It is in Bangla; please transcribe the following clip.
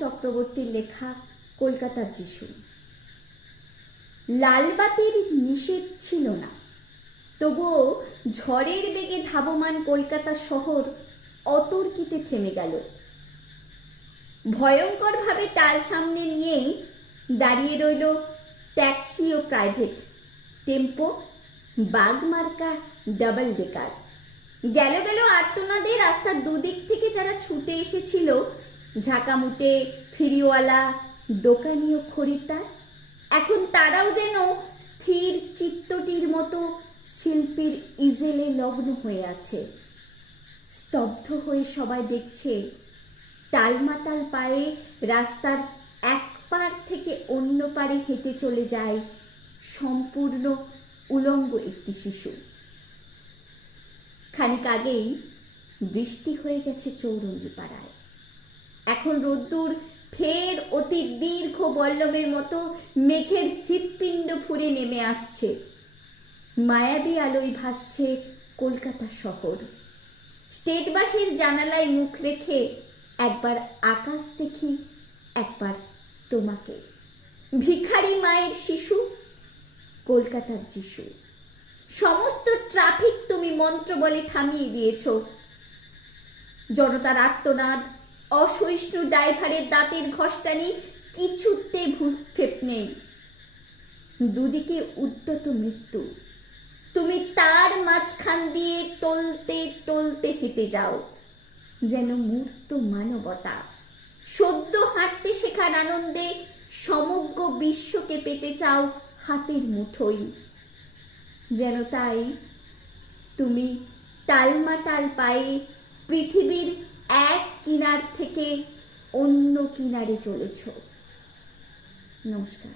চক্রবর্তীর লেখা কলকাতার যিশু। লালবাতির নিষেধ ছিল না, তবুও ঝড়ের বেগে ধাবমান কলকাতা শহর অতর্কিতে থেমে গেল। ভয়ঙ্করভাবে তার সামনে নিয়েই দাঁড়িয়ে রইল ট্যাক্সি ও প্রাইভেট টেম্পো, বাগমার্কা ডাবল ডেকার। গেল গেল আর্তনাদে রাস্তার দুদিক থেকে যারা ছুটে এসেছিল, ঝাঁকামুটে ফিরিওয়ালা, দোকানি ও খরিদ্দার, এখন তারাও যেন স্থির চিত্তটির মতো শিল্পীর ইজেলে লগ্ন হয়ে আছে। স্তব্ধ হয়ে সবাই দেখছে টালমাটাল পায়ে রাস্তার এক পার থেকে অন্য পারে হেঁটে চলে যায় সম্পূর্ণ উলঙ্গ একটি শিশু। খানিক আগেই বৃষ্টি হয়ে গেছে চৌরঙ্গি পাড়ায়। এখন রোদ্দুর ফের অতি দীর্ঘ বল্লমের মতো মেঘের হৃৎপিণ্ড ফুঁড়ে নেমে আসছে। মায়াবী আলোয় ভাসছে কলকাতা শহর। স্টেট বাসের জানালায় মুখ রেখে একবার আকাশ দেখি, একবার তোমাকে। ভিখারি মায়ের শিশু, কলকাতার যিশু। সমস্ত ট্রাফিক তুমি মন্ত্র বলে থামিয়ে দিয়েছ। জনতার আর্তনাদ, অসহিষ্ণু ড্রাইভারের দাঁতের ঘষ্টানি, কিছুতে ভ্রুক্ষেপ নেই। দুদিকে উদ্যত মৃত্যু। তুমি তার মাঝখান দিয়ে টলতে টলতে হেঁটে যাও, যেন মূর্ত মানবতা। সদ্য হাঁটতে শেখার আনন্দে সমগ্র বিশ্বকে পেতে চাও হাতের মুঠোই। যেন তাই তুমি টালমাটাল পায়ে পৃথিবীর এক কিনার থেকে অন্য কিনারে চলেছ। নমস্কার।